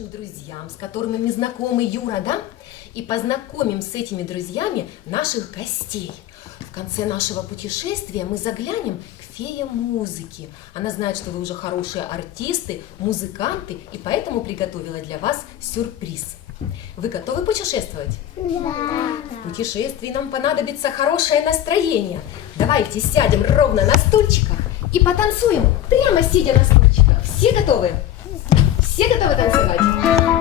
нашим друзьям, с которыми мы знакомы, Юра, да? И познакомим с этими друзьями наших гостей. В конце нашего путешествия мы заглянем к фее музыки. Она знает, что вы уже хорошие артисты, музыканты, и поэтому приготовила для вас сюрприз. Вы готовы путешествовать? В путешествии нам понадобится хорошее настроение. Давайте сядем ровно на стульчиках и потанцуем, прямо сидя на стульчиках. Все готовы? Все готовы танцевать?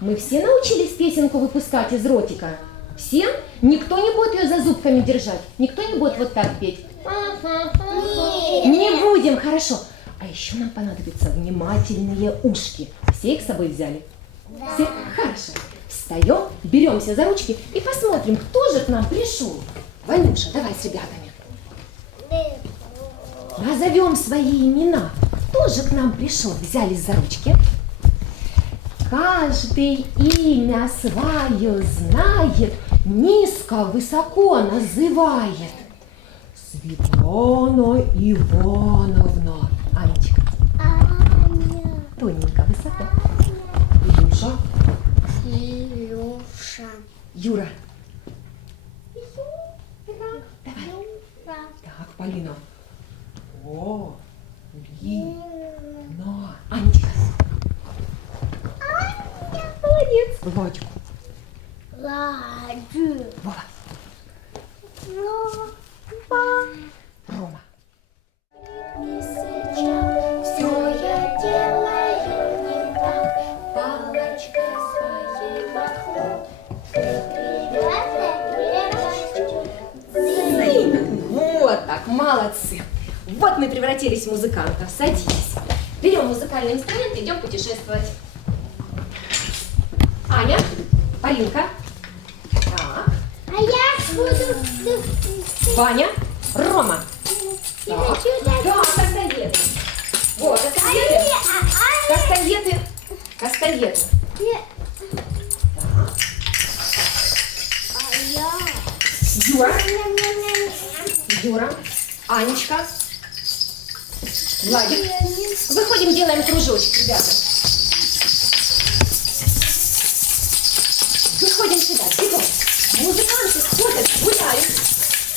Мы все научились песенку выпускать из ротика. Все? Никто не будет ее за зубками держать? Никто не будет вот так петь? Не будем, хорошо. А еще нам понадобятся внимательные ушки. Все их с собой взяли? Все? Хорошо. Встаем, беремся за ручки и посмотрим, кто же к нам пришел. Ванюша, давай с ребятами. Назовем свои имена. Кто же к нам пришел? Взялись за ручки. Каждый имя свое знает, низко, высоко называет. Светлана Ивановна. Анечка, тоненько, высоко. Илюша, Илюша. Юра. Юра. Давай. Так, Полина. О, Лина. Анечка. Молодец. Владик. Ладю. Вова. Рома. Все я делаю не так, палочкой своей махну. Вот так, молодцы. Вот мы превратились в музыкантов. Садись. Берем музыкальный инструмент и идем путешествовать. Аня, Полинка. Так. А я буду... Ваня, Рома. Я Так. хочу так. Да, кастанеты. Вот, А кастанеты. я- а- а я- А я... Юра. Юра, Анечка, Владик. Выходим, делаем кружочек, ребята. Выходим сюда, бегом. Музыканты ходят, гуляют.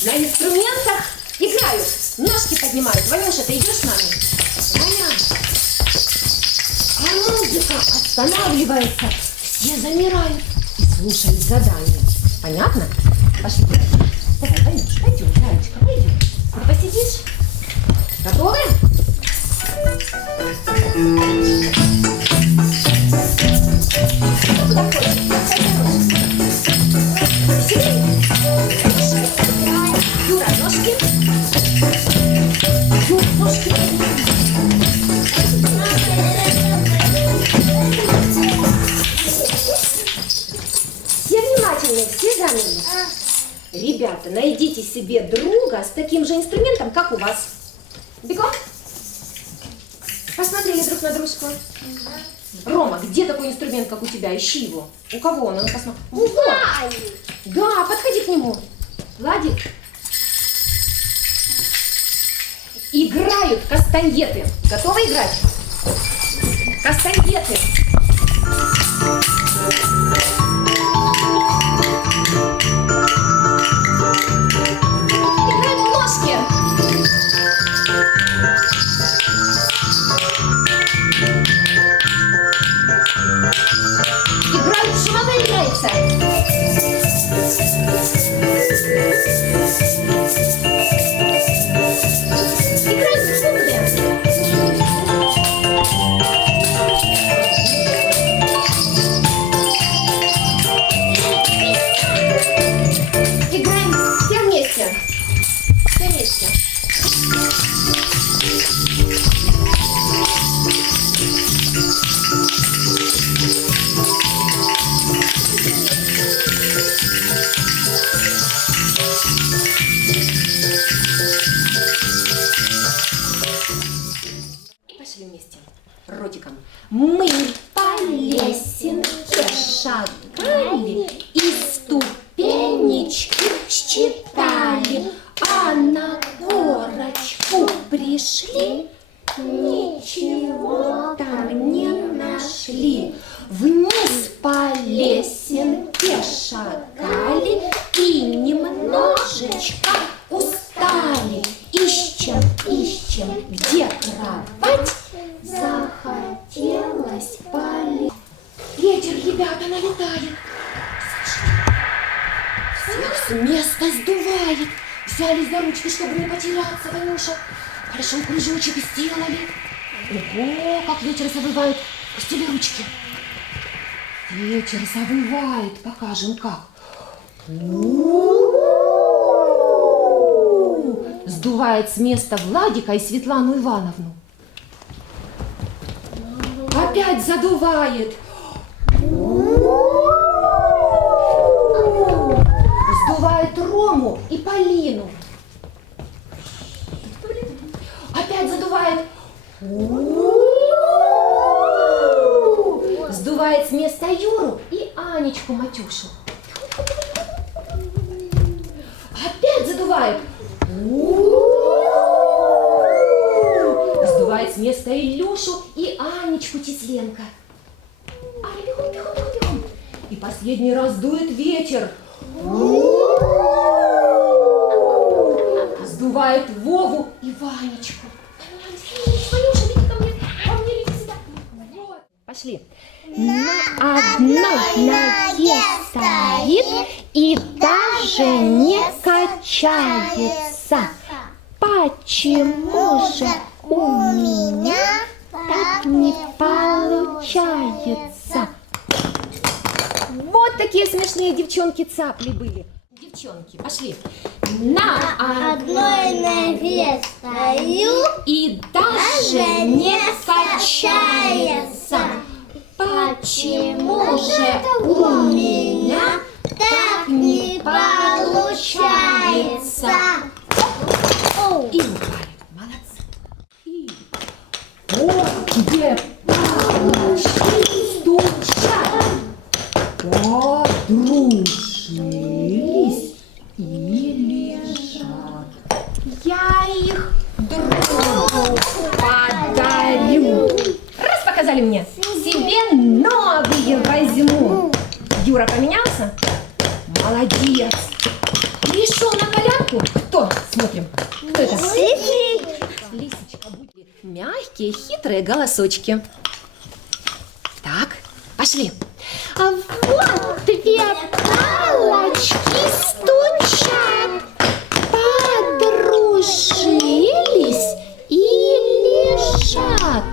На инструментах играют. Ножки поднимают. Ванюша, ты идешь с нами? Ваня. А музыка останавливается. Все замирают и слушают задание. Понятно? Пошли. Давай, Ванюш, пойдем, Ванечка, пойдем. Ты посидишь? Готовы? Кто туда Ребята, найдите себе друга с таким же инструментом, как у вас. Бегом. Посмотрели друг на дружку. Рома, где такой инструмент, как у тебя? Ищи его. У кого он? Ну посмотри. Да, подходи к нему. Владик. Играют кастаньеты. Готовы играть? Кастаньеты. Все вместе. Кровать, захотелось полететь. Ветер, ребята, налетает. Всех с места сдувает. Взяли за ручки, чтобы не потеряться, Ванюша. Хорошо кружочек сделали. Ого, как ветер завывает. Пустили ручки. Ветер завывает. Покажем, как. Сдувает с места Владика и Светлану Ивановну. Опять задувает. Сдувает Рому и Полину. Опять задувает. Сдувает с места Юру и Анечку Матюшу. Опять задувает. Сдувает с места Илюшу и Анечку Тесленко. Аня, бегом, бегом, бегом, бегом. И последний раз дует ветер. Сдувает Вову и Ванечку. Пошли. На одной ноге стоит и даже не качается. Почему же у меня так не получается? Вот такие смешные девчонки-цапли были. Девчонки, пошли. На Одной ноге стою, и даже не качается. Почему же у меня так не получается? И упали. Молодцы. И вот где палочки стучат, подружились и лежат. Я их другу подарю. Раз показали мне, себе новые возьму. Юра поменялся? Молодец. Пришел на полянку. Кто? Смотрим. Кто это? Лисичка. будь- Мягкие, хитрые голосочки. Так, пошли. А вот две палочки стучат, подружились и лежат.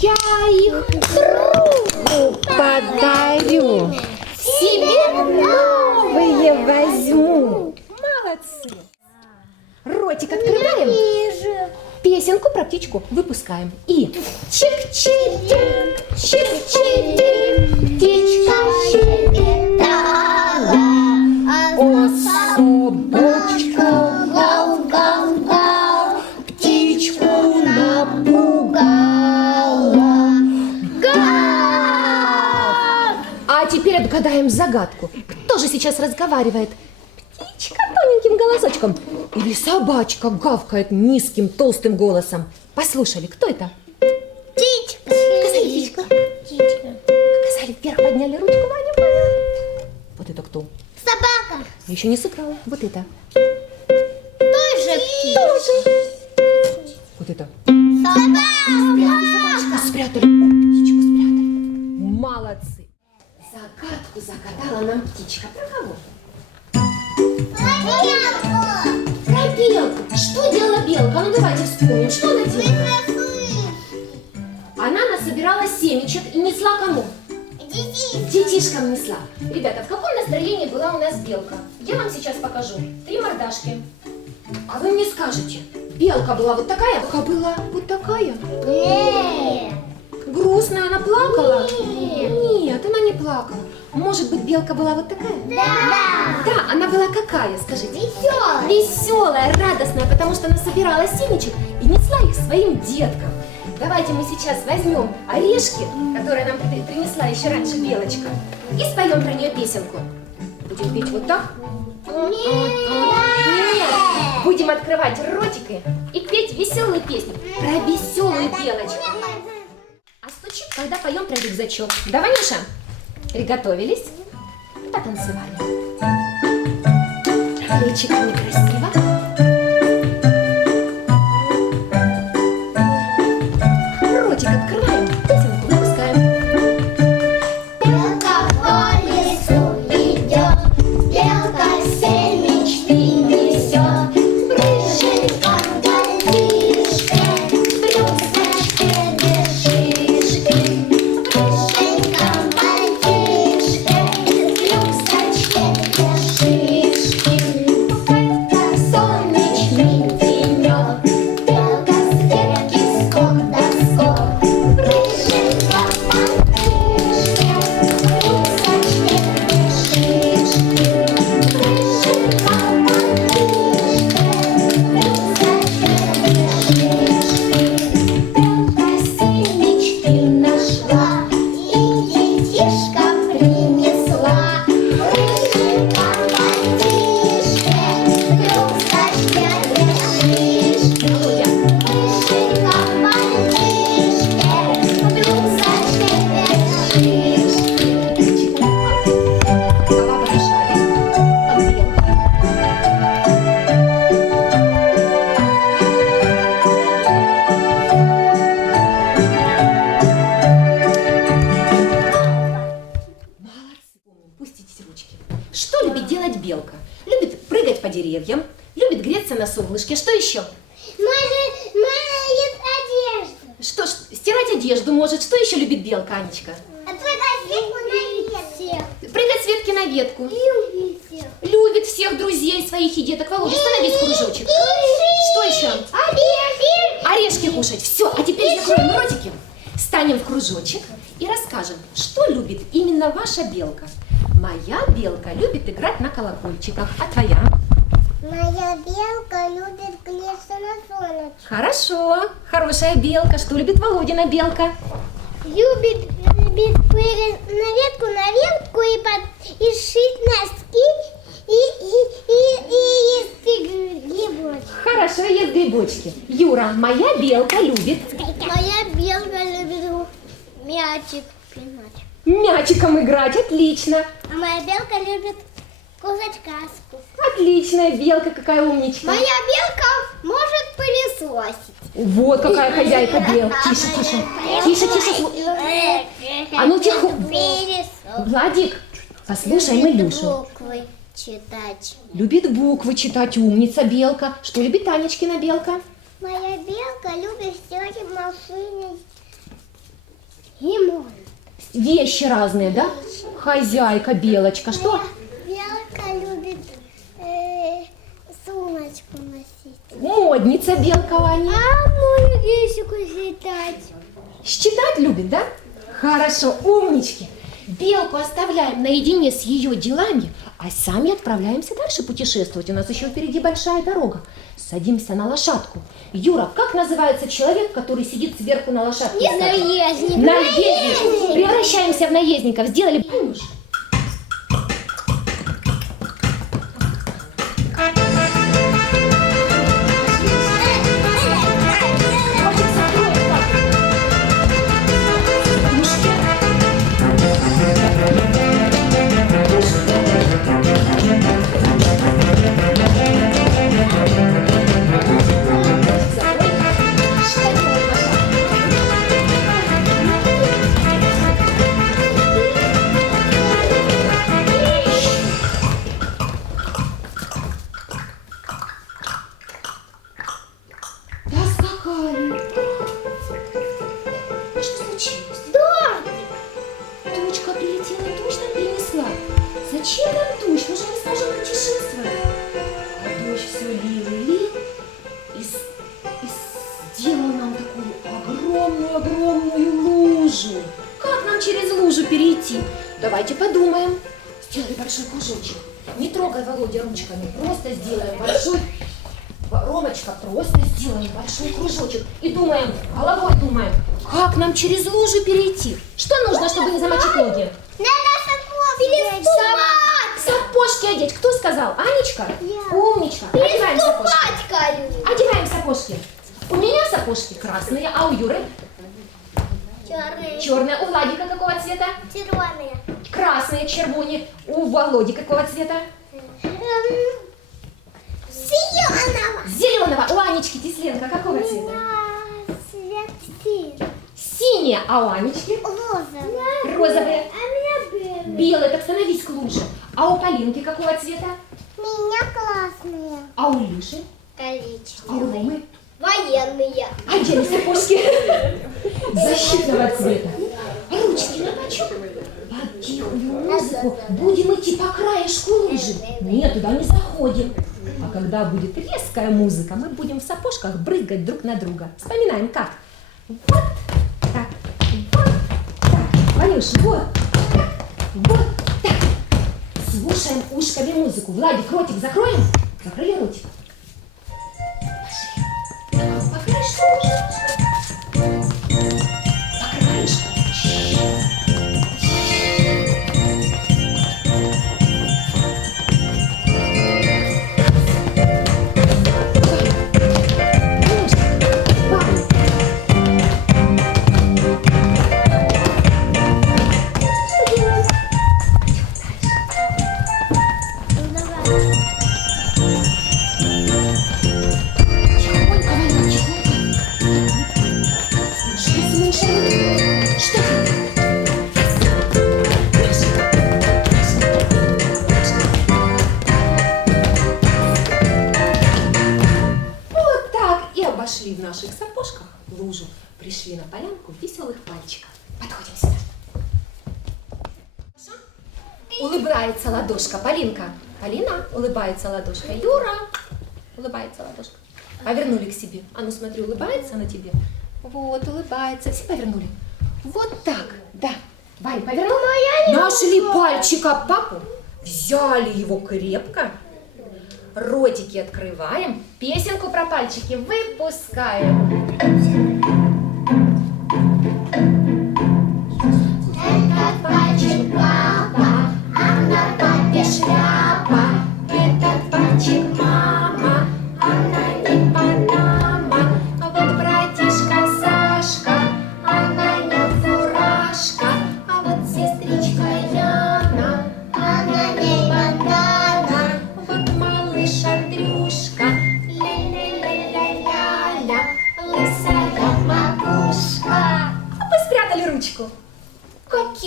Я их другу подарю, себе новые возьму. Молодцы. Ротик открываем. Песенку про птичку выпускаем. И чик-чирик, чик-чирик, птичка щебетала. Особочка гав-гав-гав, птичку напугала. Гав! А теперь отгадаем загадку. Кто же сейчас разговаривает? Птичка голосочком или собачка гавкает низким толстым голосом? Послушали, кто это? Птичка. Показали птичку. Показали вверх, подняли ручку, Ваня, Ваня. Вот это кто? Собака. Я еще не сыграла. Вот это. Тоже птичка. Вот это. Собака. Спрятали. О, птичку спрятали. Молодцы. Загадку загадала нам птичка. Про кого? Про белку. Что делала белка? Ну давайте вспомним. Что она делала? Она насобирала семечек и несла кому? Детишкам несла. Ребята, в каком настроении была у нас белка? Я вам сейчас покажу. Три мордашки. А вы мне скажете, белка была вот такая? Белка была вот такая. Грустная, она плакала? Нет, она не плакала. Может быть, белка была вот такая? Да. Да, она была какая, скажите? Веселая. Веселая, радостная, потому что она собирала семечек и несла их своим деткам. давайте мы сейчас возьмем орешки, которые нам при- принесла еще раньше Белочка, и споем про нее песенку. Будем петь вот так? Нет! Будем открывать ротики и петь веселую песню про веселую Белочку. Когда поем про рюкзачок. Да, Ванюша? Приготовились? Потанцевали. Плечиками красиво. Всех. Любит всех друзей своих и деток. Володя, становись в кружочек. Что еще? Орешки. Орешки кушать. Все, а теперь закроем ротики, станем в кружочек и расскажем, что любит именно ваша белка. Моя белка любит играть на колокольчиках, а твоя? Моя белка любит греться на солнце. Хорошо, хорошая белка. Что любит Володина белка? Любит, на ветку, на ветку и, под, и шить носки и, и, и, и есть грибочки. Хорошо, ест грибочки. Юра, моя белка любит Моя белка любит мячик пинать. мячиком играть. Отлично. А моя белка любит кушать каску. Отличная белка, какая умничка. Моя белка может пылесосить. Вот какая хозяйка бел. Тише, тише. Тише, тише. А ну тихо. Владик, послушаем Илюшу. Буквы читать. Любит буквы читать умница белка. Что любит Танечкина белка? Моя белка любит стирать в машине лимон. Вещи разные, да? Хозяйка белочка. Что? Белка любит э, сумочку носить. Модница белка Ваня. А мою вещику считать. Считать любит, да? Хорошо, умнички. Белку оставляем наедине с ее делами, а сами отправляемся дальше путешествовать. У нас еще впереди большая дорога. Садимся на лошадку. Юра, как называется человек, который сидит сверху на лошадке? Наездник. Наездник. Превращаемся в наездников. Сделали. Помнишь? Нам дождь? Мы же не сможем путешествовать. А дождь все лил и лил и, и сделал нам такую огромную-огромную лужу. Как нам через лужу перейти? Давайте подумаем. Сделай большой кружочек. Не трогай, Володя, ручками. Просто сделаем большой, Ромочка, просто сделаем большой кружочек и думаем, головой думаем, как нам через лужу перейти. Что нужно, чтобы не замочить ноги? Надо сапог Сапожки одеть. Кто сказал? Анечка? Я. Умничка. Одеваем сапожки. Одеваем сапожки. У меня сапожки красные, а у Юры Черные. черные. У Владика какого цвета? Червоные. Красные, червоні. У Володи какого цвета? Эм, Зеленого. Зеленого. У Анечки Тесленко какого цвета? Цвет. Синие. А у Анечки? Розовый. Розовые. А меня белый. Белые, так становись к луже. А у Полинки какого цвета? Меня классные. А у Лиши? А у Коричневые. Ромы? Военные. Одели сапожки защитного цвета. Ручки на бочок. Под тихую музыку будем идти по краешку лужи. Нет, туда не заходим. А когда будет резкая музыка, мы будем в сапожках брызгать друг на друга. Вспоминаем как. Вот так, вот так. Ванюш, вот так, вот. Слушаем ушками музыку. Владик, ротик закроем? Закрыли ротик. Пошли. По краешку Улыбается ладошка. Полинка. Полина улыбается ладошка. Юра улыбается ладошка. Повернули к себе. А ну смотри, улыбается она тебе. Вот, улыбается. Все повернули. Вот так. Да. Вань, повернула. Нашли пальчика папу. Взяли его крепко. Ротики открываем. Песенку про пальчики выпускаем.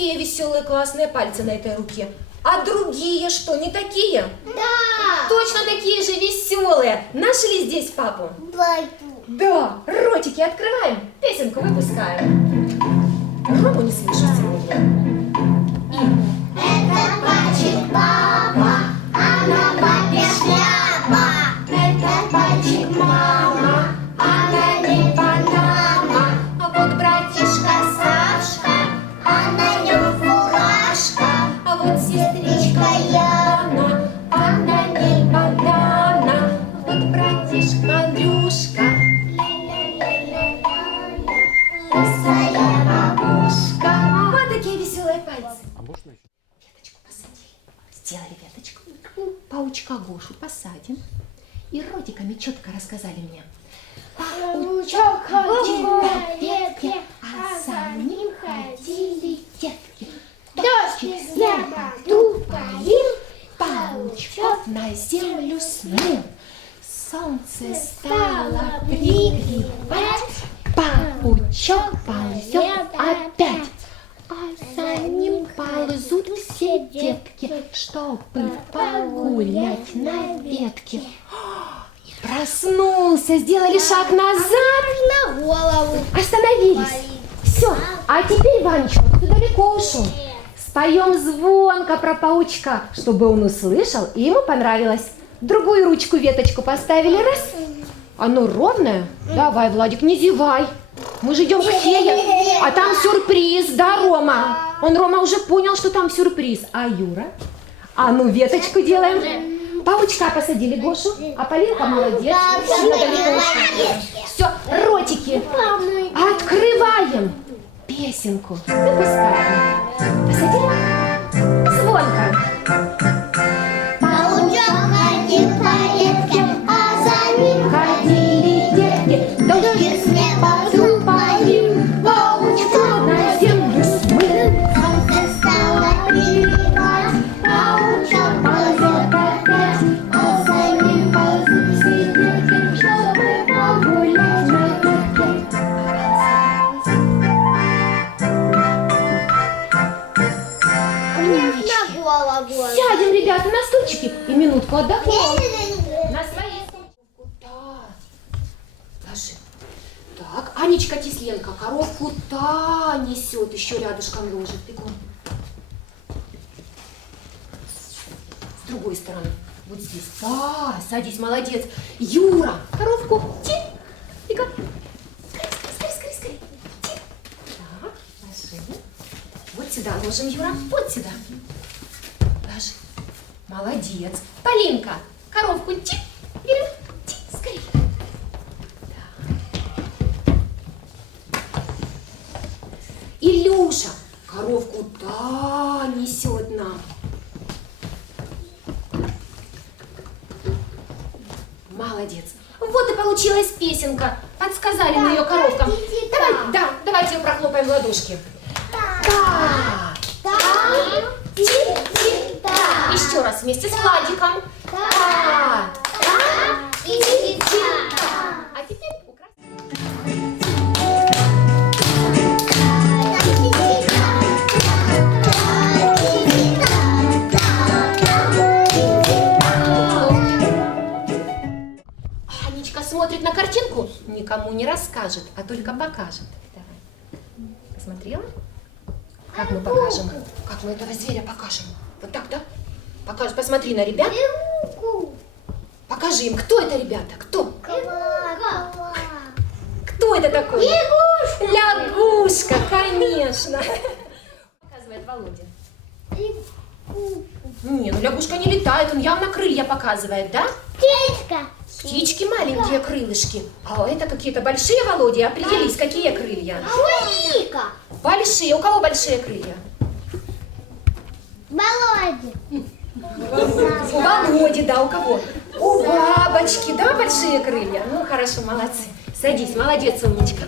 Какие веселые классные пальцы на этой руке. А другие что, не такие? Да. Точно такие же веселые. Нашли здесь папу? Пойду. Да. Ротики открываем, песенку выпускаем. Рому не слышу пальцы. А можно еще? Веточку посадили. Сделали веточку. Паучка Гошу посадим. И ротиками четко рассказали мне. Паучок ходил по ветке, а за ним ходили детки. Дождь с неба тупорил, паучков на землю смыл. Солнце стало пригревать, паучок ползет опять. А за ним ползут все детки, чтобы погулять на ветке. Проснулся, сделали шаг назад, на голову. остановились. Все, а теперь Ванечка ты далеко ушел. Споем звонко про паучка, чтобы он услышал и ему понравилось. Другую ручку веточку поставили, раз. Оно ровное? Давай, Владик, не зевай. Мы же идем к фее, а там сюрприз, да, Рома? Он, Рома, уже понял, что там сюрприз. А Юра? А ну, веточку делаем. Паучка посадили Гошу, а Полинка молодец. Все, ротики. Открываем песенку. Выпускаем. Посадили? Звонко. Отдохнем. На своей коровку та. Ложи. Так, Анечка Кисленко, коровку та несет, еще рядышком ложит. Бегом. С другой стороны. Вот здесь. Да, садись, молодец. Юра, коровку ти. Бегом. Так. Вот сюда ложим, Юра. Вот сюда. Ложи. Молодец. Полинка, коровку ти. Берем. Ти, скорей. Илюша, коровку да несет нам. Молодец. Вот и получилась песенка. Подсказали мы ее коровкам. Давай, так. да, давайте ее прохлопаем в ладошки. Да. Да. Раз вместе с Владиком. Да. Да. И да. А теперь. Анечка смотрит на картинку, никому не расскажет, а только покажет. Давай. Посмотрела? Как мы покажем? Как мы этого зверя покажем? Вот так, да? Покажи, посмотри на ребят. Покажи им, кто это ребята? Кто? Кто это такой? Лягушка. Лягушка, конечно. Показывает Володя. Не, ну лягушка не летает, он явно крылья показывает, да? Птичка. Птички маленькие крылышки. А это какие-то большие, Володя? Определись, какие крылья? Кулика. Большие. У кого большие крылья? Володя. У Володи, да, у кого? У бабочки, да, большие крылья? Ну, хорошо, молодцы. Садись, молодец, умничка.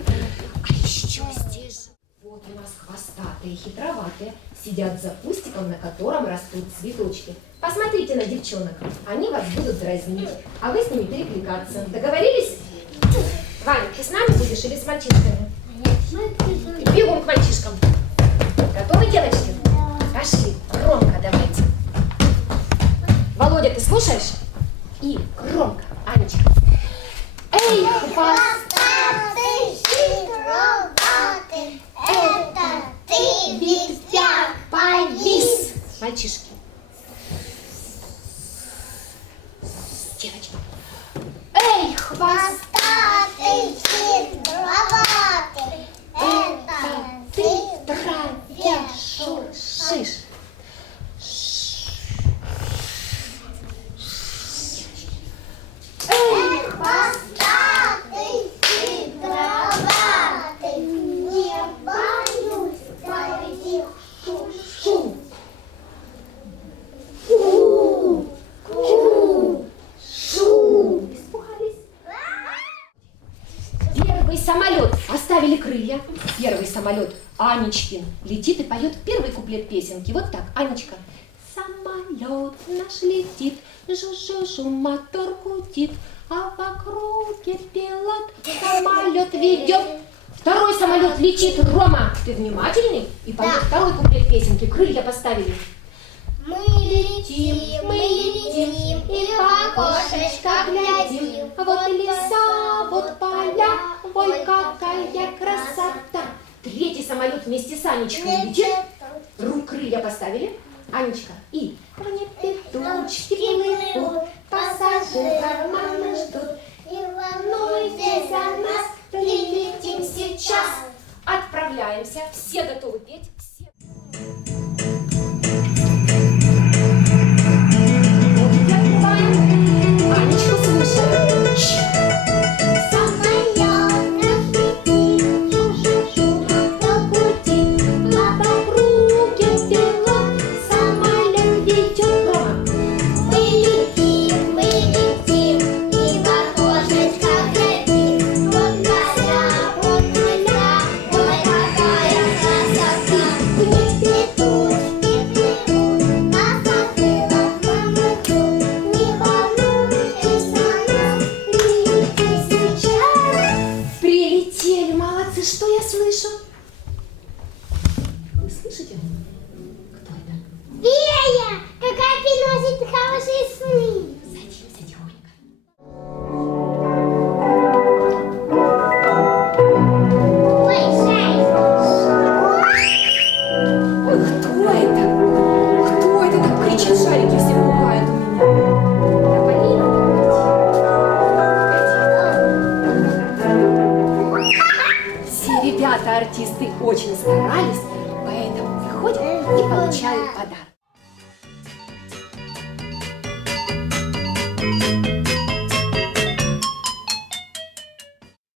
А еще здесь же... Вот у нас хвостатые, хитроватые. Сидят за кустиком, на котором растут цветочки. Посмотрите на девчонок. Они вас будут дразнить, а вы с ними перекликаться. Договорились? Ваня, ты с нами будешь или с мальчишками? Бегом к мальчишкам. Готовы, девочки? Пошли. Громко давайте. Володя, ты слушаешь? И громко. Анечка. Эй, хвост! Хвостатый, хитроватый, это ты везде Повис! Мальчишки. Девочки. Эй, хвост! Хвостатый, хитроватый, это ты ты в траве шуршишь. Эй, Хвостатый, хитроватый, не боюсь твоих шу. У, ку, шу. Испугались? Первый самолет. Оставили крылья. Первый самолет. Анечкин летит и поет первый куплет песенки. Вот так, Анечка. Самолет наш летит, жу-жу-жу, мотор гудит, а в округе пилот самолет ведет. Второй самолет летит, Рома, ты внимательный? И поет Да. второй куплет песенки, крылья поставили. Мы летим, мы летим, и в окошечко глядим. Вот леса, вот поля, ой, какая красота. Третий самолет вместе с Анечкой летит. Рук крылья поставили. Анечка. И в небе тучки плывут, пассажиров мамы ждут. И волнуйтесь за нас, Прилетим сейчас. Отправляемся. Все готовы петь? Все. Я